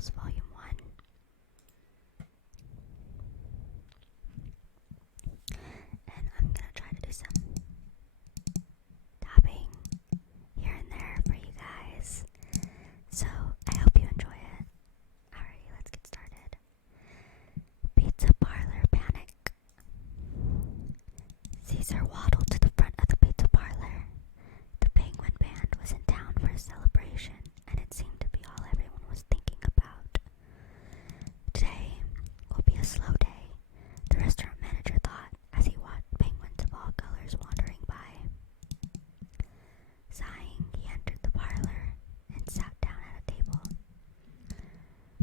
Tales Volume 1. And I'm gonna try to do some tapping here and there for you guys. So I hope you enjoy it. Alrighty, let's get started. Pizza parlor panic. Caesar waddled to the front of the pizza parlor. The Penguin Band was in town for a celebration, and it seemed to be all everyone was thinking about. Today will be a slow day, the restaurant manager thought as he watched penguins of all colors wandering by. Sighing, he entered the parlor and sat down at a table.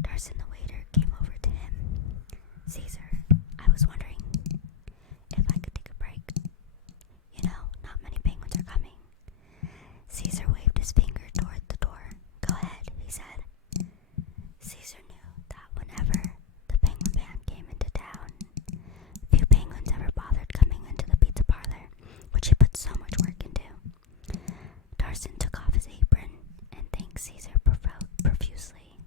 Darcy, the waiter, came over to him. Caesar, I was wondering if I could take a break. You know, not many penguins are coming. Caesar waved his finger toward the door. Go ahead, he said. Caesar knew that whenever the Penguin Band came into town, few penguins ever bothered coming into the pizza parlor, which he put so much work into. Darcy took off his apron and thanked Caesar profusely.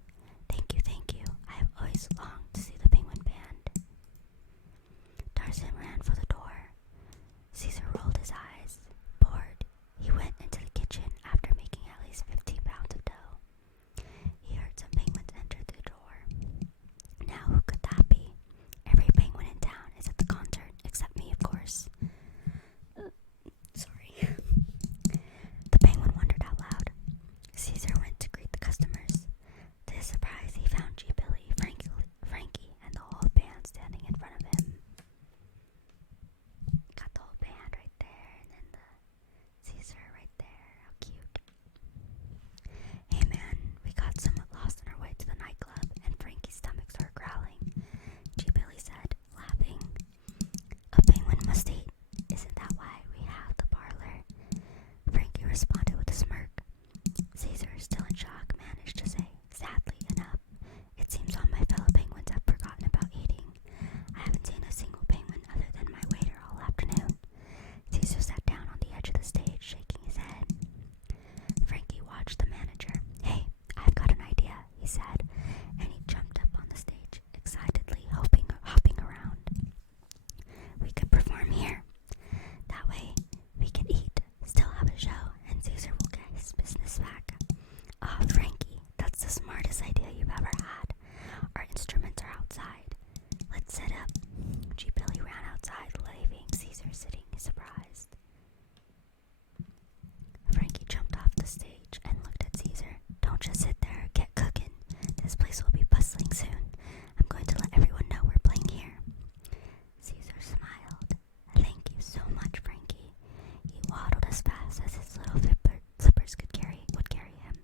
Thank you. I have always longed to see the Penguin Band. Darcy ran for the door. Caesar rolled his eyes. Bored, he went into the kitchen after making at least 15 pounds of dough. He heard some penguins enter the door. Now who could that be? Every penguin in town is at the concert, except me, of course. Sorry. The penguin wondered out loud. Caesar went to greet the customers. To his surprise, he found G. Billy, Frankie, and the whole band standing in front of him. Got the whole band right there, and then the Caesar right there. How cute. Hey man, we got somewhat lost on our way to the nightclub, and Frankie's stomach started growling. G. Billy said, laughing. A penguin must eat. Isn't that why we have the parlor? Frankie responded with a smirk. Caesar, still in shock, managed to say, sadly enough, it seems all my fellow penguins have forgotten about eating. I haven't seen a single penguin other than my waiter all afternoon. Caesar sat down on the edge of the stage, shaking his head. Frankie watched the manager. Hey, I've got an idea, he said, and he jumped up on the stage, excitedly hopping around. We could perform here. That way, we can eat, still have a show, and Caesar will get his business back. Ah, Frankie, that's the smartest idea you've ever had. Our instruments are outside. Let's set up. G. Billy ran outside, leaving Caesar sitting surprised. Frankie jumped off the stage and looked at Caesar. Don't just sit there, get cooking. This place will be bustling soon. I'm going to let everyone know we're playing here. Caesar smiled. Thank you so much, Frankie. He waddled as fast as his little slippers would carry him,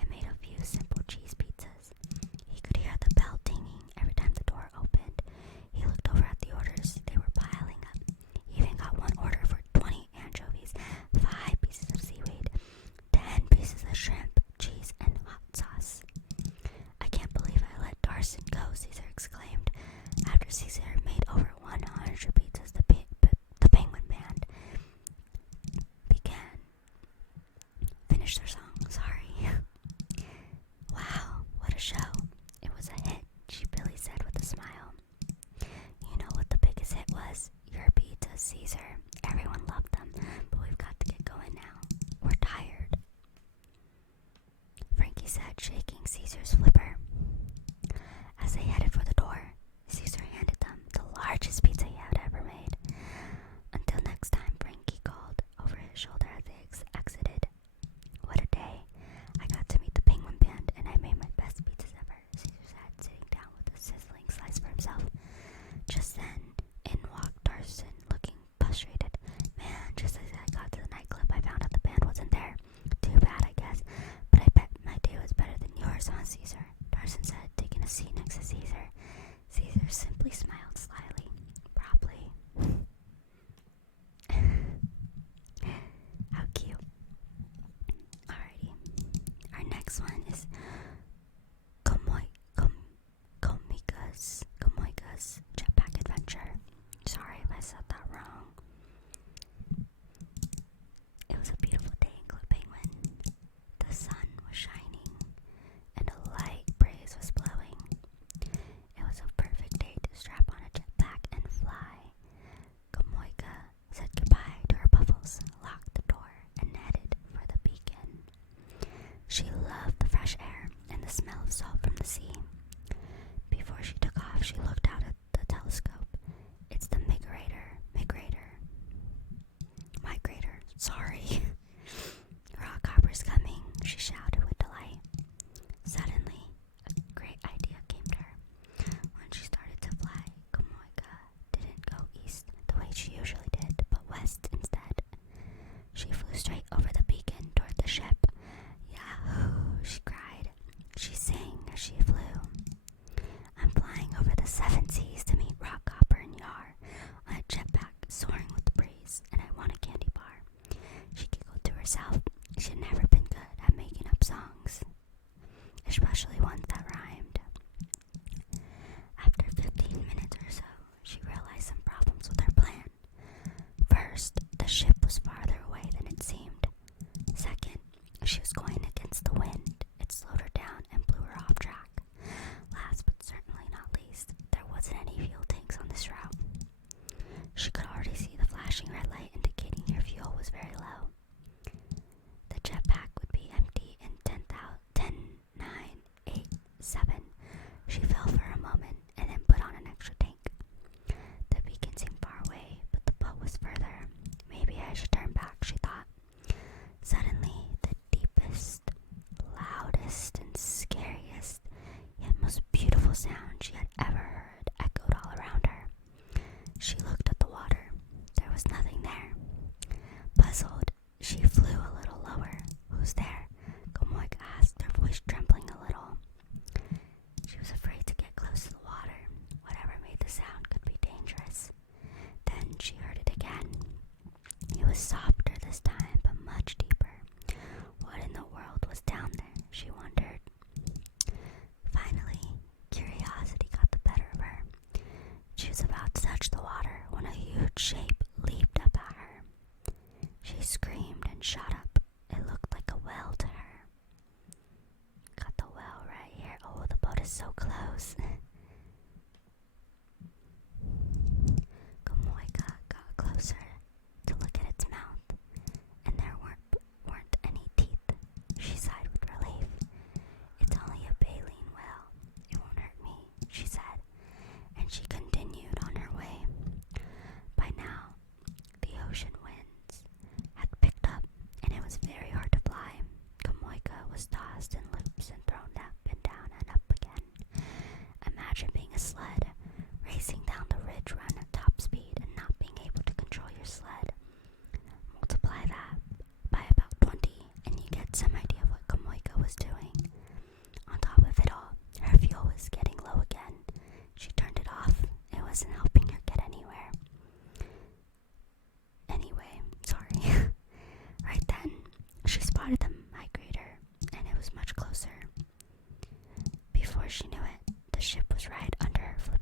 and made a few simple cheese pizzas. He could hear the bell dinging every time the door opened. He looked over at the orders. They were piling up. He even got one order for 20 anchovies, 5 pieces of seaweed, 10 pieces of shrimp, cheese, and hot sauce. I can't believe I let Darcy go, Caesar exclaimed. After Caesar made over 100 pizzas, the Penguin Band finished their song. Sorry. Wow, what a show. It was a hit, G. Billy said with a smile. You know what the biggest hit was? Your pizzas, Caesar. Everyone loved them, but we've got to get going now. We're tired. Frankie said, shaking Caesar's flipper. As they headed for the door, Caesar handed them the largest pizza he had ever made. Until next time, Frankie called over his shoulder as they exited. What a day. I got to meet the Penguin Band, and I made my best pizzas ever, Caesar said, sitting down with a sizzling slice for himself. Just then, in walked Darcy, looking frustrated. Man, just as I got to the nightclub, I found out the band wasn't there. Too bad, I guess. But I bet my day was better than yours, huh, Caesar? Darcy said, taking a seat next to Caesar. Caesar simply smiled slyly. Probably. How cute. Alrighty. Our next one is Komoika's Jetpack Adventure. Sorry if I said that wrong. It was a beautiful day in Club Penguin. The sun was shining, and a light breeze was fresh air and the smell of salt from the sea. Before she took off, she looked out at the telescope. It's the migrator, sorry. Rockhopper's coming, she shouted with delight. Suddenly, a great idea came to her. When she started to fly, Kamoika didn't go east the way she usually did, but west instead. She flew straight over the beacon toward the ship. Yahoo! She cried. She sang as she flew. I'm flying over the 7 seas to meet Rockhopper and Yar on a jetpack soaring with the breeze, and I want a candy bar. She giggled to herself. She had never been good at making up songs, especially ones that rhymed. After 15 minutes or so, she realized some problems with her plan. First, the ship was farther away than it seemed. Second, she was going against the wind. It slowed her down and blew her off track. Last but certainly not least, there wasn't any fuel tanks on this route. She could already see the flashing red light indicating her fuel was very low. The jetpack would be empty in 10, 9, 8, 7. She fell for a moment and then put on an extra tank. The beacon seemed far away, but the boat was further. Maybe I should turn back, she thought. Suddenly, the deepest, loudest, and scariest, yet most beautiful sound she had ever heard echoed all around her. She looked at the water. There was nothing there. Puzzled, she flew a little lower. Who's there? Kamoik asked, her voice trembling a little. She was afraid to get close to the water. Whatever made the sound could be dangerous. Then she heard it again. It was softer this time, but much deeper. What in the world was down there, she wondered. Finally, curiosity got the better of her. She was about to touch the water when a huge shape leaped up at her. She screamed and shot up. It looked like a whale to her. Got the whale right here. Oh, the boat is so close. Kamoika got closer to look at its mouth, and there weren't any teeth. She sighed with relief. It's only a baleen whale. It won't hurt me, she said, and she continued on her way. By now, the ocean winds had picked up, and it was very hard to fly. Kamoika was tossed in loops and thrown up and down and up again. Imagine being a sled, racing down the ridge run at top speed and not being able to control your sled. Multiply that by about 20, and you get some idea of what Kamoika was doing. On top of it all, her fuel was getting low again. She turned it off. It wasn't helping her get anywhere. Right then, she spotted the migrator, and it was much closer. Before she knew it, the ship was right under her flipping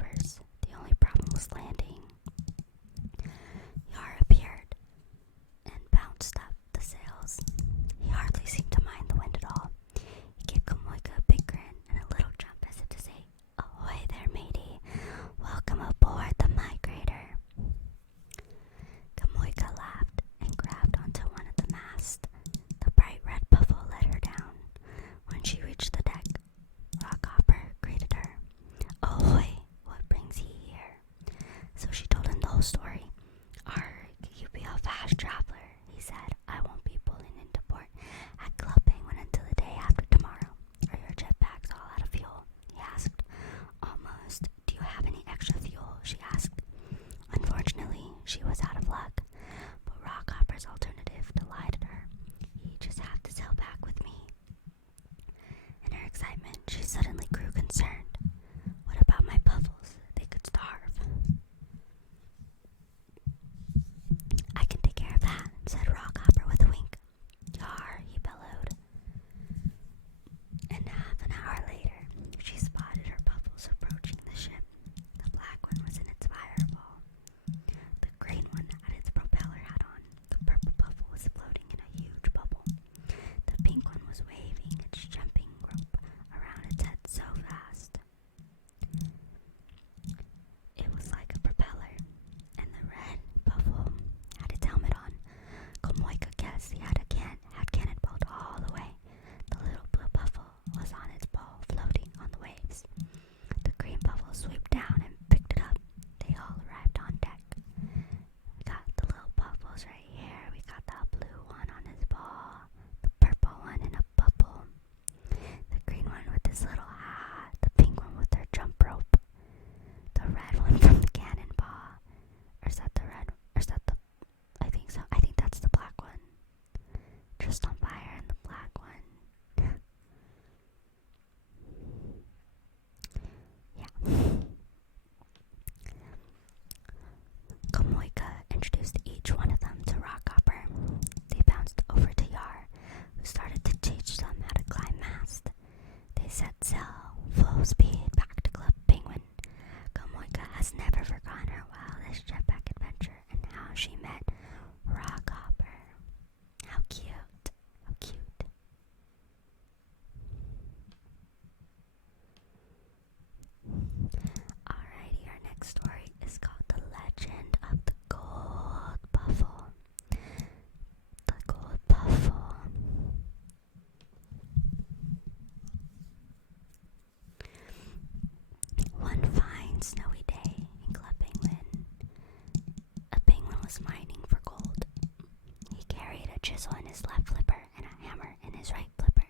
a chisel in his left flipper and a hammer in his right flipper.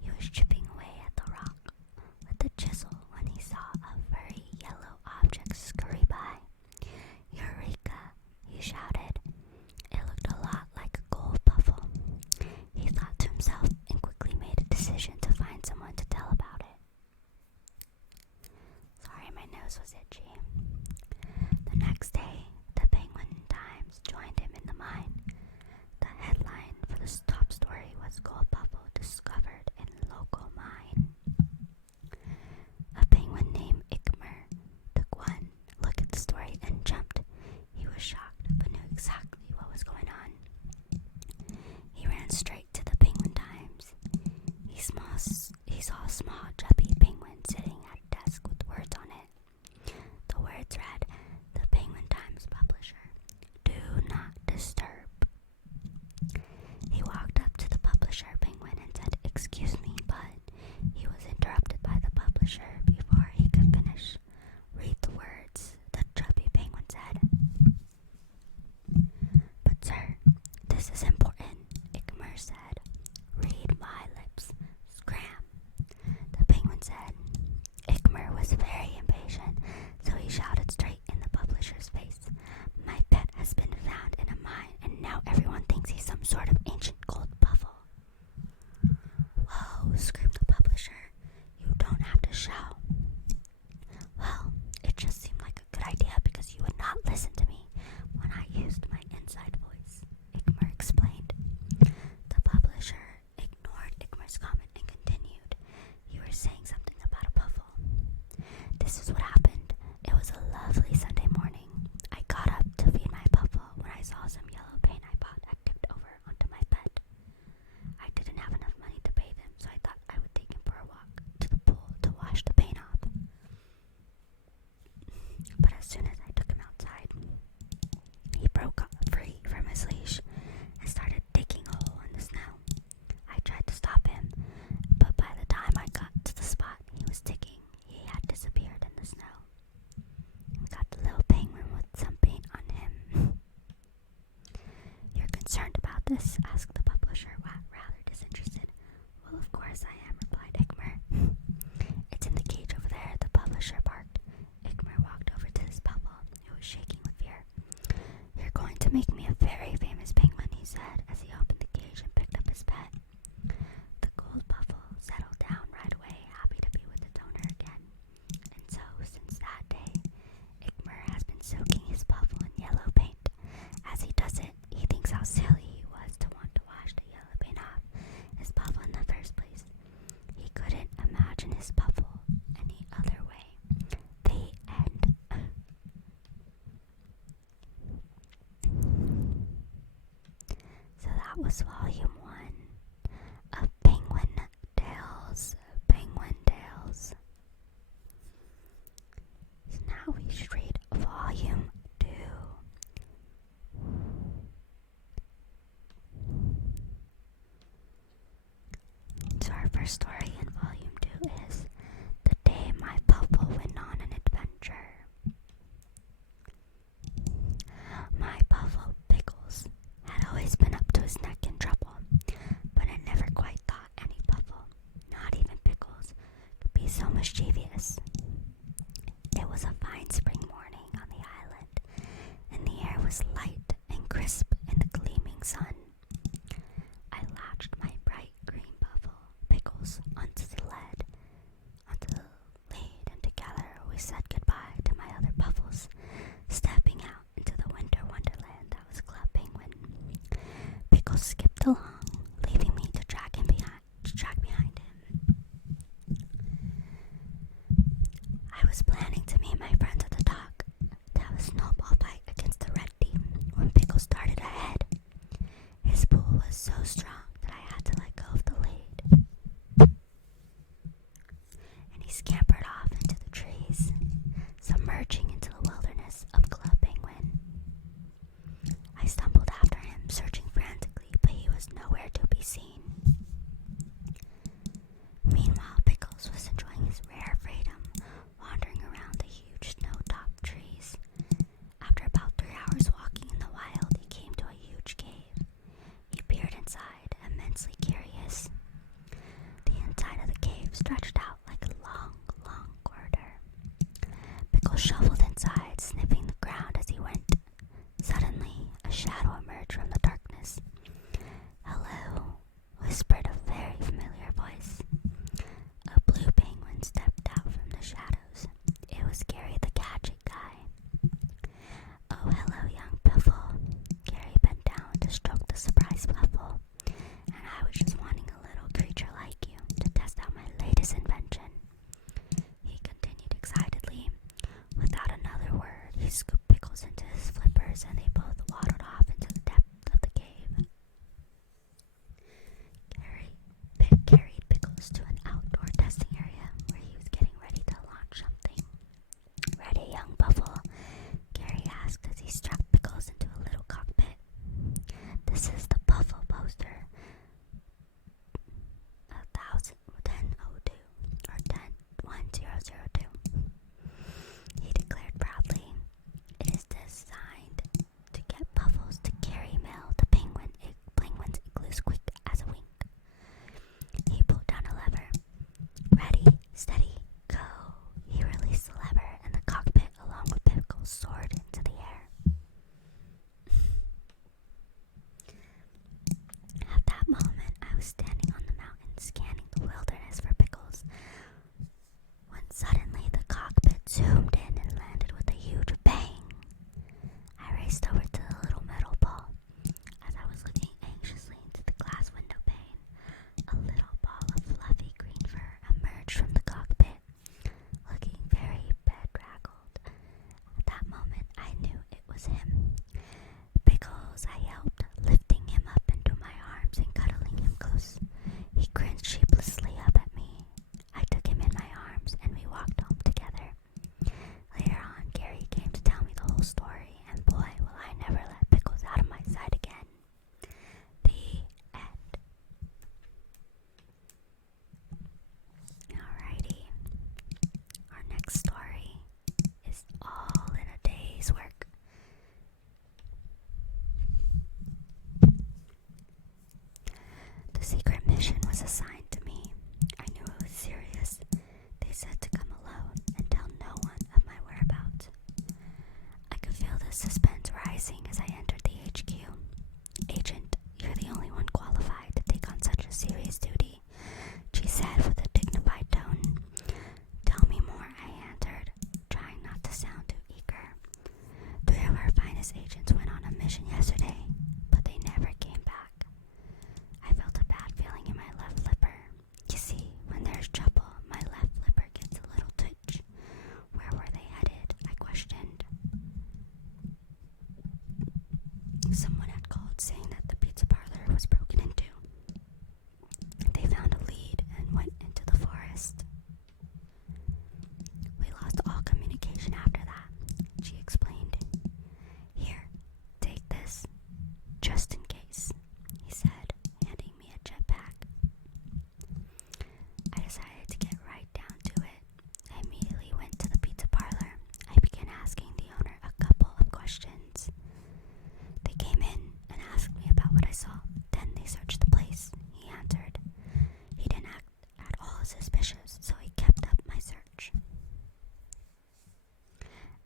He was chipping away at the rock with the chisel when he saw a furry yellow object scurry by. "Eureka!" he shouted. It looked a lot like a gold puffle. He thought to himself and quickly made a decision to find someone to tell about it. Sorry, my nose was itchy. The next day, the Penguin Times joined him in the mine. The headline for the top story was "Gold Puffle Discovered in Local Mine." A penguin named Ikmer took one look at the story and jumped. He was shocked but knew exactly what was going on. He ran straight to the Penguin Times. He saw a small, chubby penguin sitting at a desk with words on it. The words read, "The Penguin Times publisher. Do not disturb." He walked up to the publisher penguin and said, "Excuse me," but he was interrupted by the publisher before he could finish. "Read the words," the chubby penguin said. "But sir, this is important," Ikmer said. "Read my lips. Scram." The penguin said. Ikmer was very impatient, so he shouted straight in the publisher's face, "My pet has been found in a mine, and now everyone thinks he's some sort of ancient gold puffle." "Whoa," screamed the publisher. "You don't have to shout." "Well, it just seemed like a good idea because you would not listen to me when I used my inside voice," Ikmer explained. The publisher ignored Ikmer's comment and continued, "You were saying something about a puffle." "This is what happened. It was a lovely Sunday morning. I got up to feed my puffle when I saw some yellow paint I bought had tipped over onto my bed. I didn't have enough money to pay them, so I thought I would take him for a walk to the pool to wash the paint off. But as soon as I took him outside, he broke free from his leash and started digging a hole in the snow. I tried to stop him, but by the time I got to the spot he was digging, he had disappeared in the snow. We got the little penguin with some paint on him." "You're concerned about this?" asked the publisher, rather disinterested. "Well, of course I am," replied Ikmer. "It's in the cage over there," the publisher barked. Ikmer walked over to his puffle, who was shaking with fear. "You're going to make me a very famous penguin," he said as he opened the cage and picked up his pet. The gold puffle settled down right away, happy to be with its owner again. And so, since that day, Ikmer has been soaking his puffle in yellow paint. As he does it, he thinks how silly he was to want to wash the yellow paint off his puffle in the first place. He couldn't imagine his puffle any other way. The end. So that was volume 1 of Penguin Tales. Penguin Tales. So now we should read volume 2. So our first story in volume 2 is "The Day My Puffle Went on an Adventure." My puffle, Pickles, had always been up to his neck in trouble, but I never quite thought any puffle, not even Pickles, could be so mischievous. It was a fine spring morning on the island, and the air was light and crisp in the gleaming sun. I latched my bright green puffle, Pickles, onto the lead, and together we said goodbye to my other puffles, stepping out into the winter wonderland that was Club Penguin. Pickles skipped along, leaving me to drag behind him. said with a dignified tone. Tell me more, I answered, trying not to sound too eager. 3 of our finest agents went on a mission yesterday, but they never came back. I felt a bad feeling in my left flipper. You see, when there's trouble, my left flipper gets a little twitch. Where were they headed? I questioned. Someone had called saying that the pizza parlor was broken into. They found a lead and went into the forest. We lost all communication after that, she explained. Here, take this, just in case, he said, handing me a jetpack. I decided to get right down to it. I immediately went to the pizza parlor. I began asking the owner a couple of questions. They came in and asked me about what I saw. Then they searched the place, he answered. He didn't act at all suspicious, so he kept up my search.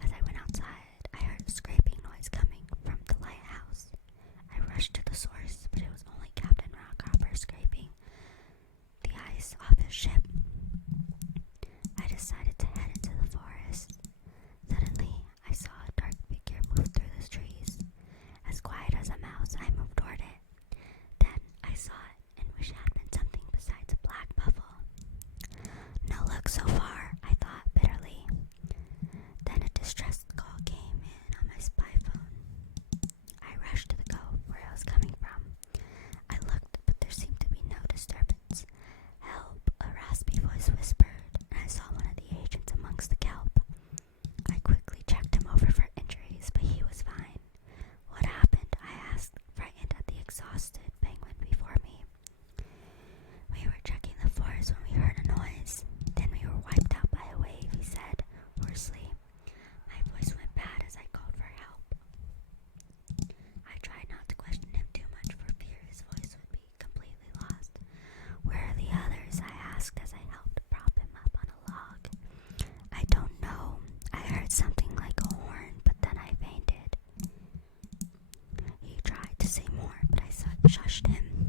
As I went outside, I heard a scraping noise coming from the lighthouse. I rushed to the source, but it was only Captain Rockhopper scraping the ice off his ship. I decided to head into the forest. Suddenly, I saw a dark figure move through the trees. As quiet as a mouse, I moved toward it. Then I saw it and wished it had been something besides a black buffalo. No luck so far, I thought bitterly. Then a distress call came in on my spy phone. I rushed to the cove where it was coming from. I looked, but there seemed to be no disturbance. Help, a raspy voice whispered, and I saw one of the agents amongst the kelp. I quickly checked him over for injuries, but he was fine. What happened? I asked, frightened at the exhausted penguin before me. We were checking the forest when we heard a noise. Then we were wiped out by a wave, he said, hoarsely. My voice went bad as I called for help. I tried not to question him too much for fear his voice would be completely lost. Where are the others? I asked as I helped prop him up on a log. I don't know. I heard something like a horn, but then I fainted. He tried to say more, but I shushed him.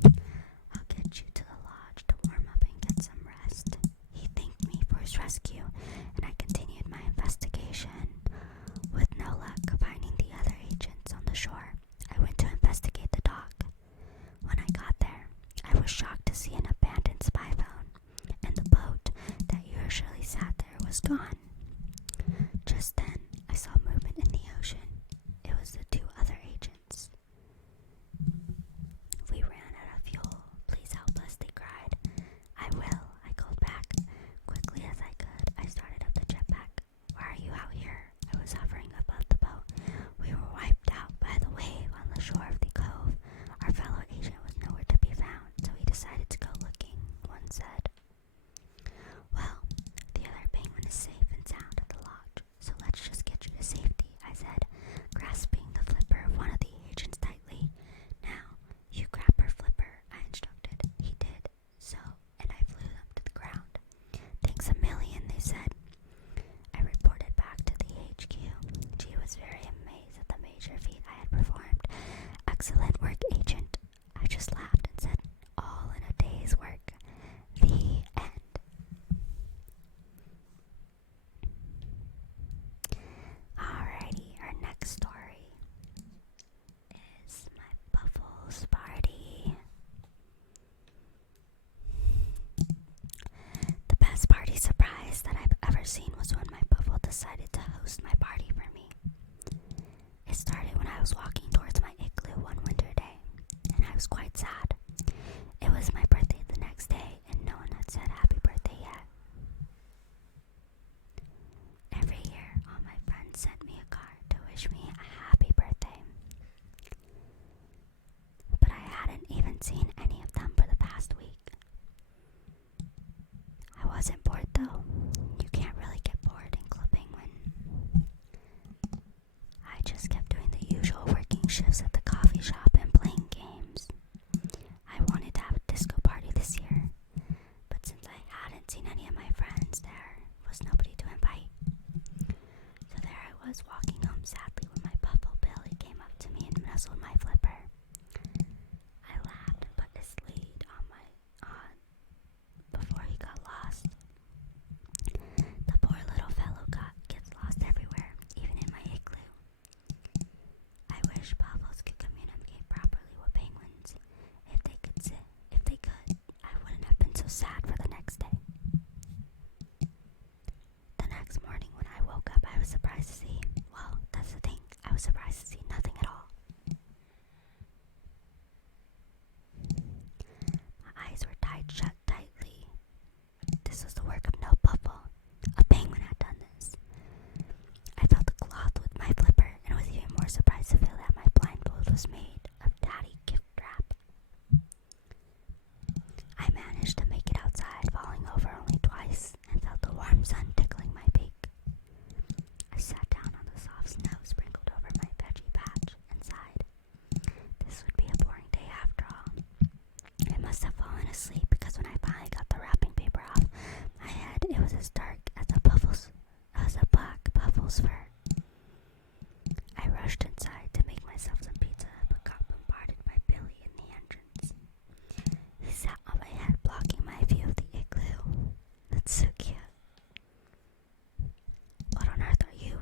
I'll get you to the lodge to warm up and get some rest. He thanked me for his rescue, and I continued my investigation. With no luck finding the other agents on the shore, I went to investigate the dock. When I got there, I was shocked to see an abandoned spy phone, and the boat that usually sat there was gone. Just then, I saw movement in the ocean. It was the 2 other agents. We ran out of fuel. Please help us, they cried. I will, I called back. Quickly as I could, I started up the jetpack. Why are you out here? I was hovering above the boat. We were wiped out by the wave on the shore of the cove. Our fellow agent was nowhere to be found, so we decided to go looking, one said. Well, the other penguin is safe and sound at the lodge, so let's just get you to safety, I said, grasping the flipper of one of the agents tightly. Now, you grab her flipper, I instructed. He did so, and I flew them to the ground. Thanks a million, they said. I reported back to the HQ. She was very amazed at the major feat I had performed. Excellent work, agent. I just laughed and said, all in a day's work. The end. Alrighty, our next story is my Buffalo's party. The best party surprise that I've ever seen was when my Buffalo decided to host my party for me. It started when I was walking towards my igloo one winter day, and I was quite sad. It was my birthday the next day, and no one had said happy birthday yet. Every year, all my friends sent me a card to wish me a happy birthday. But I hadn't even seen any of them for the past week. I wasn't bored though. You can't really get bored in Club Penguin. I just kept doing the usual working shifts at the coffee shop and playing games. was sad for the next day. The next morning when I woke up, I was surprised to see, well, that's the thing, I was surprised to see nothing at all. My eyes were tied shut tightly. This was the work of no puffle. A penguin had done this. I felt the cloth with my flipper and was even more surprised to feel that my blindfold was made of daddy gift wrap. I managed to make it outside, falling over only twice, and felt the warm sun tickling my beak. I sat down on the soft snow sprinkled over my veggie patch and sighed. This would be a boring day after all. I must have fallen asleep because when I finally got the wrapping paper off my head, it was as dark as a black buffalo's fur. I rushed inside to make myself some pizza, but got bombarded by Billy in the entrance. He sat on my head, blocking my view of the igloo. That's so cute. What on earth are you?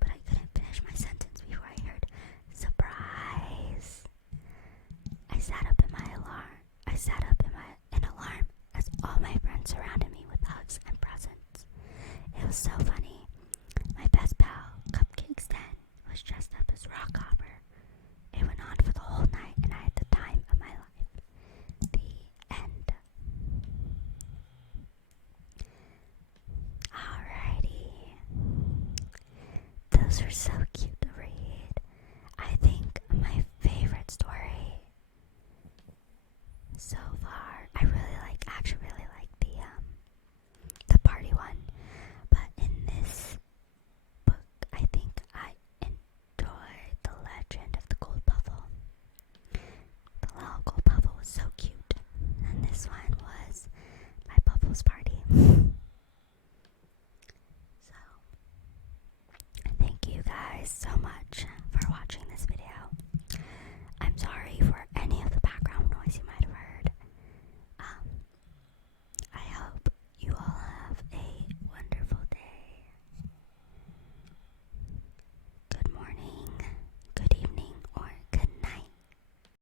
But I couldn't finish my sentence before I heard, surprise. I sat up in alarm as all my friends surrounded me with hugs and presents. It was so funny. My best pal, Cupcake Stan, was dressed up as Rockhopper. It went on for the whole night and I had the time of my life. The end. Alrighty. Those were so